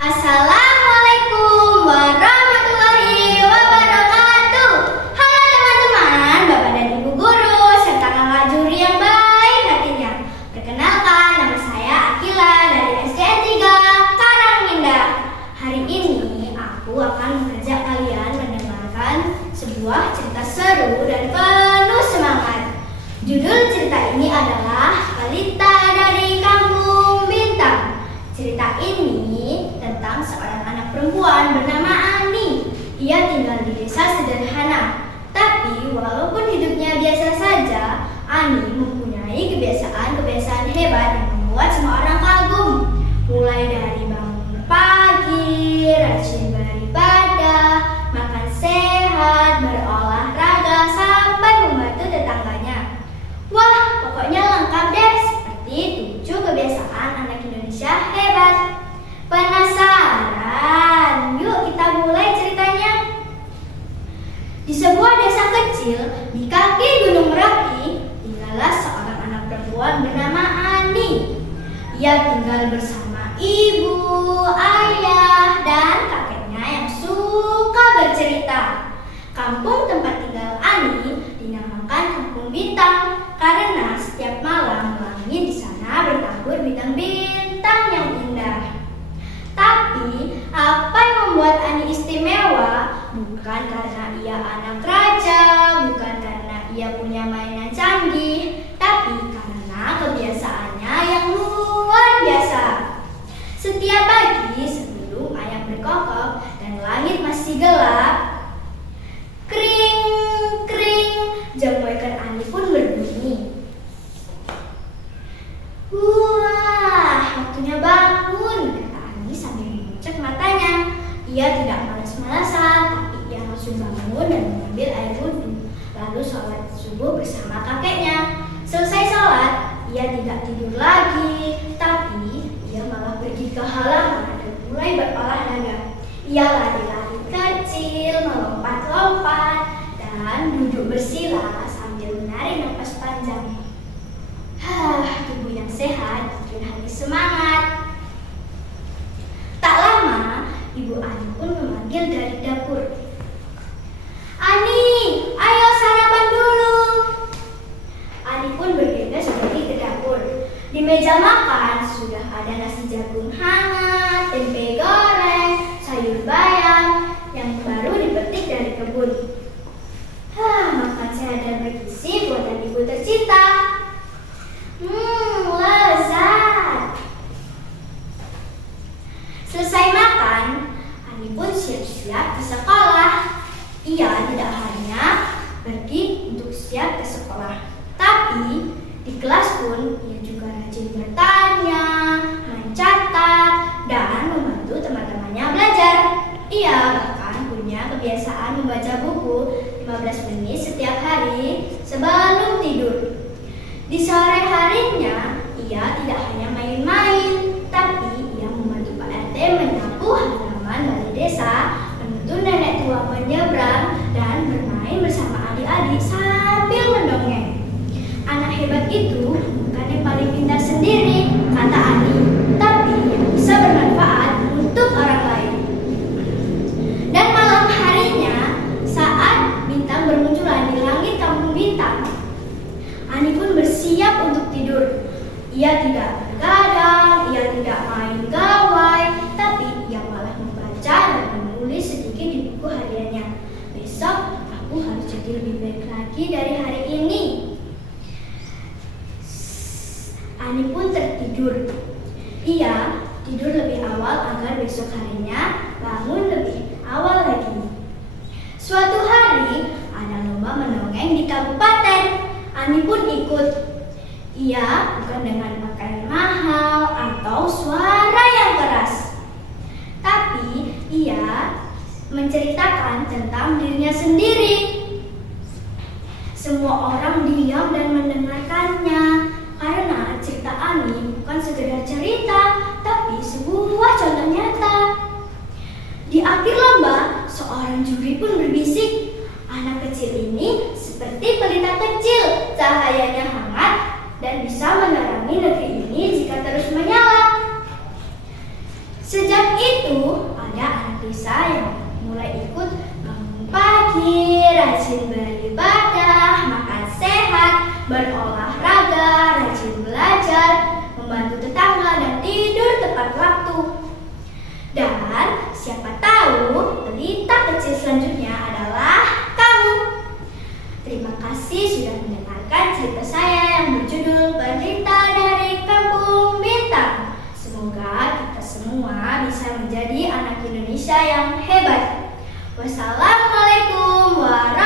Assalamualaikum warahmatullahi wabarakatuh. Halo teman-teman, Bapak dan Ibu guru, serta kakak juri yang baik hatinya. Perkenalkan, nama saya Akila dari SDN 3 Karangmindah. Hari ini aku akan mengajak kalian mendengarkan sebuah cerita seru dan penuh semangat. Judul cerita ini adalah Balita dari Kampung Bintang. Cerita ini tentang seorang anak perempuan bernama Ani. Ia tinggal di desa sederhana, tapi walaupun hidupnya biasa saja, Ani mempunyai kebiasaan-kebiasaan hebat yang membuat semua orang kagum. Mulai dari bangun pagi, rajin beribadah, makan sehat, berolahraga, sampai membantu tetangganya. Wah, pokoknya lengkap deh, seperti 7 kebiasaan anak Indonesia hebat. Penasaran? Yuk kita mulai ceritanya. Di sebuah desa kecil di kaki Gunung Merapi, tinggallah seorang anak perempuan bernama Ani. Ia tinggal bersama ibu, ayah, dan kakeknya yang suka bercerita. Kampung tempat tinggal Ani dinamakan Kampung Bintang karena setiap malam langit di sana bertabur bintang-bintang yang indah. Tapi apa yang membuat Ani istimewa bukan karena ia anak raja, bukan karena ia punya mainan canggih, tapi karena kebiasaannya yang luar biasa. Setiap pagi sebelum ayam berkokok dan langit masih gelap, kring kring, jam waker Ani pun berbunyi. Wah, waktunya bangun, kata Ani sambil mengucek matanya. Ia tidak malas-malasan, tapi ia langsung bangun dan mengambil air wudhu, lalu sholat subuh bersama kakeknya. Selesai sholat, ia tidak tidur lagi, tapi ia malah pergi ke halaman dan mulai berolahraga. Ia lari-lari kecil, melompat-lompat, dan duduk bersila sambil menarik napas panjang. Tubuh yang sehat bikin hati semangat. Tak lama, Ibu Ani pun memanggil dari dapur. Ani, ayo sarapan dulu. Ani pun bergegas pergi ke dapur. Di meja makan sudah ada nasi jagung hangat, tempe goreng, sayur bayam yang baru dipetik dari kebun. Makan sehat dan bergizi buatan ibu tercinta. Lezat. Selesai makan, Ani pun siap-siap ke sekolah. Ia tidak hanya pergi untuk siap ke sekolah, tapi di kelas pun ia juga rajin bertanya, mencatat, dan membantu teman-temannya belajar. Ia bahkan punya kebiasaan membaca buku 15 menit setiap hari sebelum tidur. Di sore harinya, ia tidak hanya main-main, tapi ia membantu Pak RT menyapu halaman balai desa, menuntun nenek tua menyeberang, dan bermain bersama adik-adik sambil mendongeng. Anak hebat itu bukan yang paling pintar sendiri, kata Ani, tapi yang bisa bermanfaat untuk orang lain. Dan malam harinya, saat bintang bermunculan di langit Kampung Bintang, Ani pun bersiap untuk tidur. Ia tidak bergadang, ia tidak main gawai, tapi ia malah membaca dan menulis sedikit di buku hariannya. Besok aku harus jadi lebih baik lagi dari hari ini. Ani pun tertidur. Ia tidur lebih awal agar besok harinya bangun lebih awal lagi. Suatu hari ada lomba mendongeng di kabupaten. Ani pun ikut. Ia bukan dengan pakaian mahal atau suara yang keras, tapi ia menceritakan tentang dirinya sendiri. Semua orang diam dan mendengarkannya karena cerita Ani bukan sekedar cerita, tapi sebuah contoh nyata. Di akhir lomba, seorang juri pun berbisik, anak kecil ini seperti pelita kecil, cahayanya hangat dan bisa menerangi negeri ini jika terus menyala. Sejak itu, rajin beribadah, makan sehat, berolahraga, rajin belajar, membantu tetangga, dan tidur tepat waktu. Dan siapa tahu pelita kecil selanjutnya adalah kamu. Terima kasih sudah mendengarkan cerita saya yang berjudul Berita dari Kampung Bintang. Semoga kita semua bisa menjadi anak Indonesia yang hebat. Wassalamualaikum warahmatullahi wabarakatuh.